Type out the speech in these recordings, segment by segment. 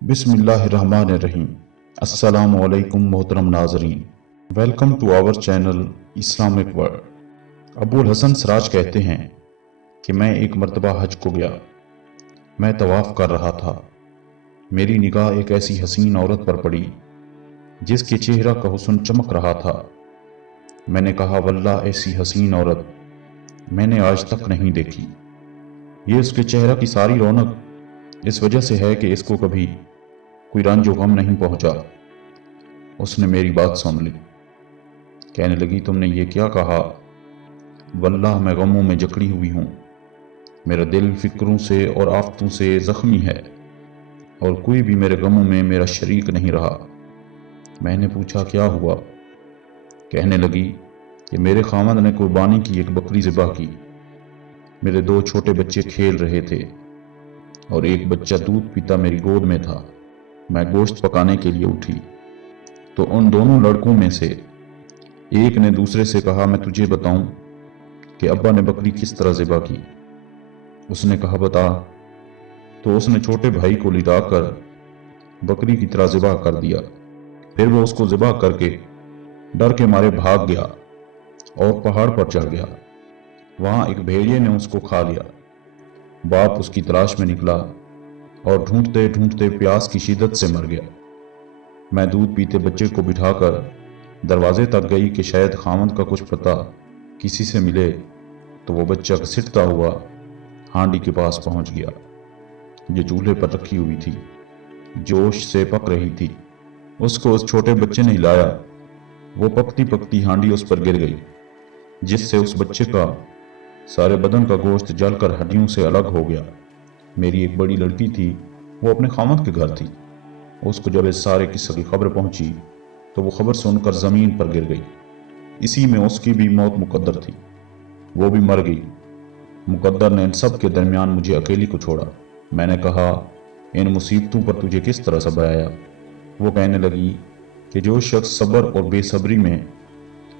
بسم اللہ الرحمن الرحیم۔ السلام علیکم محترم ناظرین، welcome to our channel Islamic world. Abu Alhasan Siraj کہتے ہیں کہ میں ایک مرتبہ حج کو گیا۔ میں طواف کر رہا تھا، میری نگاہ ایک ایسی حسین عورت پر پڑی جس کے چہرہ کا حسن چمک رہا تھا۔ میں نے کہا واللہ ایسی حسین عورت میں نے آج تک نہیں دیکھی۔ یہ اس کے چہرہ کی ساری رونق اس وجہ سے ہے کہ اس کو کبھی کوئی رنج و غم نہیں پہنچا۔ اس نے میری بات سن لی، کہنے لگی تم نے یہ کیا کہا؟ واللہ میں غموں میں جکڑی ہوئی ہوں، میرا دل فکروں سے اور آفتوں سے زخمی ہے اور کوئی بھی میرے غموں میں میرا شریک نہیں رہا۔ میں نے پوچھا کیا ہوا؟ کہنے لگی کہ میرے خاوند نے قربانی کی ایک بکری ذبح کی، میرے 2 چھوٹے بچے کھیل رہے تھے اور ایک بچہ دودھ پیتا میری گود میں تھا۔ میں گوشت پکانے کے لیے اٹھی تو ان دونوں لڑکوں میں سے ایک نے دوسرے سے کہا میں تجھے بتاؤں کہ ابا نے بکری کس طرح ذبح کی؟ اس نے کہا بتا۔ تو اس نے چھوٹے بھائی کو لٹا کر بکری کی طرح ذبح کر دیا۔ پھر وہ اس کو ذبح کر کے ڈر کے مارے بھاگ گیا اور پہاڑ پر چڑھ گیا۔ وہاں ایک بھیڑیے نے اس کو کھا لیا۔ باپ اس کی تلاش میں نکلا اور ڈھونڈتے ڈھونڈتے پیاس کی شدت سے مر گیا۔ میں دودھ پیتے بچے کو بٹھا کر دروازے تک گئی کہ شاید خاوند کا کچھ پتہ کسی سے ملے، تو وہ بچہ گھسٹتا ہوا ہانڈی کے پاس پہنچ گیا جو چولہے پر رکھی ہوئی تھی، جوش سے پک رہی تھی۔ اس کو اس چھوٹے بچے نے ہلایا، وہ پکتی پکتی ہانڈی اس پر گر گئی، جس سے اس بچے کا سارے بدن کا گوشت جل کر ہڈیوں سے الگ ہو گیا۔ میری ایک بڑی لڑکی تھی، وہ اپنے خاوند کے گھر تھی۔ اس کو جب اس سارے قصے کی خبر پہنچی تو وہ خبر سن کر زمین پر گر گئی۔ اسی میں اس کی بھی موت مقدر تھی، وہ بھی مر گئی۔ مقدر نے ان سب کے درمیان مجھے اکیلی کو چھوڑا۔ میں نے کہا ان مصیبتوں پر تجھے کس طرح صبر آیا؟ وہ کہنے لگی کہ جو شخص صبر اور بے صبری میں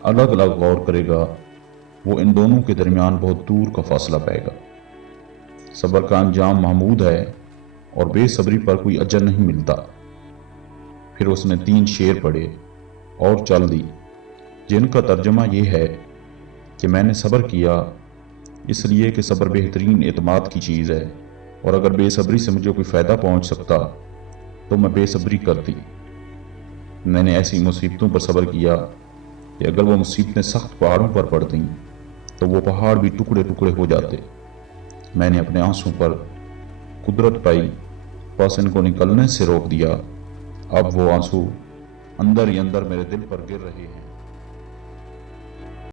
الگ الگ غور کرے گا وہ ان دونوں کے درمیان بہت دور کا فاصلہ پائے گا۔ صبر کا انجام محمود ہے اور بے صبری پر کوئی اجر نہیں ملتا۔ پھر اس نے 3 شعر پڑھے اور چل دی، جن کا ترجمہ یہ ہے کہ میں نے صبر کیا اس لیے کہ صبر بہترین اعتماد کی چیز ہے، اور اگر بے صبری سے مجھے کوئی فائدہ پہنچ سکتا تو میں بے صبری کرتی۔ میں نے ایسی مصیبتوں پر صبر کیا کہ اگر وہ مصیبتیں سخت پہاڑوں پر پڑتیں تو وہ پہاڑ بھی ٹکڑے ٹکڑے ہو جاتے۔ میں نے اپنے آنسوں پر قدرت پائی، بس ان کو نکلنے سے روک دیا۔ اب وہ آنسو اندر ہی اندر میرے دل پر گر رہے ہیں۔